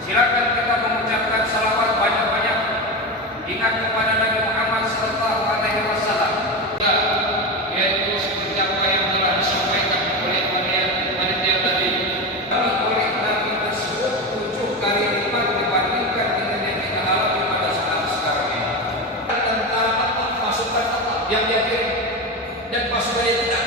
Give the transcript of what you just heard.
Silakan kita mengucapkan salawat banyak-banyak. Ingat kepada Nabi Muhammad Sallallahu Alaihi Wasallam, yaitu seperti apa yang telah disampaikan oleh panitia tadi. Oleh Nabi tersebut 7 kali lipat dibandingkan dengan yang kita alami pada saat sekarang ini. Tentang pasukan yang dia kirim dan pasukan yang tidak